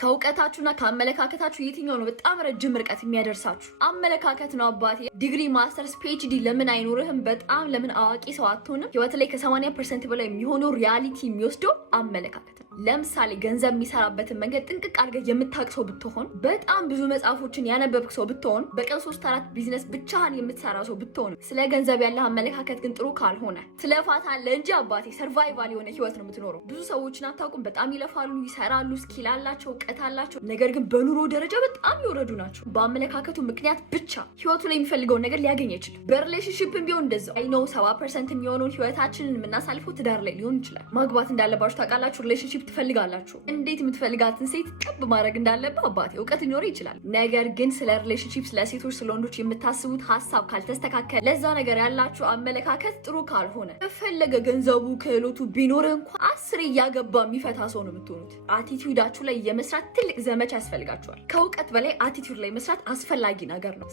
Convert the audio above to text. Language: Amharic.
ከእውቀታችሁና ከአመለካከታችሁ የትኛው ነው በጣም ረጅም ርቀት የሚያደርሳችሁ? አመለካከት ነው አባቴ። ዲግሪ፣ ማስተርስ፣ ፒኤችዲ ለምን አይኖርህም? በጣም ለምን አዋቂ ሰው አትሆንም? ህይወት ላይ ከ80% በላይ የሚሆነው ሪያሊቲ የሚወስደው አመለካከት ነው። ለምሳሌ ገንዘብ የሚሰራበትን መንገድ ጥንቅቅ አድርገህ የምታውቅ ሰው ብትሆን፣ በጣም ብዙ መጽሐፎችን ያነበብክ ሰው ብትሆን፣ በቀን 3-4 ቢዝነስ ብቻህን የምትሰራ ሰው ብትሆን፣ ስለ ገንዘብ ያለህ አመለካከት ግን ጥሩ ካልሆነ ትለፋታለህ እንጂ አባቴ ሰርቫይቫል የሆነ ህይወት ነው የምትኖረው። ብዙ ሰዎችን አታውቁም። በጣም ይለፋሉ፣ ይሰራሉ፣ ስኪል አላቸው፣ እውቀት አላቸው፣ ነገር ግን በኑሮ ደረጃ በጣም ይወረዱ ናቸው። በአመለካከቱ ምክንያት ብቻ ህይወቱ ላይ የሚፈልገውን ነገር ሊያገኝ አይችልም። በሪሌሽንሺፕም ቢሆን እንደዛው። አይ ኖ 70% የሚሆነውን ህይወታችንን የምናሳልፈው ትዳር ላይ ሊሆን ይችላል። ማግባት እንዳለባችሁ ታውቃላችሁ። ሪሌሽንሺፕ ትፈልጋላችሁ። እንዴት የምትፈልጋትን ሴት ቀብ ማድረግ እንዳለብህ አባቴ እውቀት ሊኖር ይችላል። ነገር ግን ስለ ሪሌሽንሺፕ፣ ስለ ሴቶች፣ ስለ ወንዶች የምታስቡት ሀሳብ ካልተስተካከለ፣ ለዛ ነገር ያላችሁ አመለካከት ጥሩ ካልሆነ፣ የፈለገ ገንዘቡ ክህሎቱ ቢኖርህ እንኳን 10 እያገባ የሚፈታ ሰው ነው የምትሆኑት። አቲቲዩዳችሁ ላይ የመስራት ትልቅ ዘመቻ ያስፈልጋችኋል። ከእውቀት በላይ አቲቲዩድ ላይ መስራት አስፈላጊ ነገር ነው።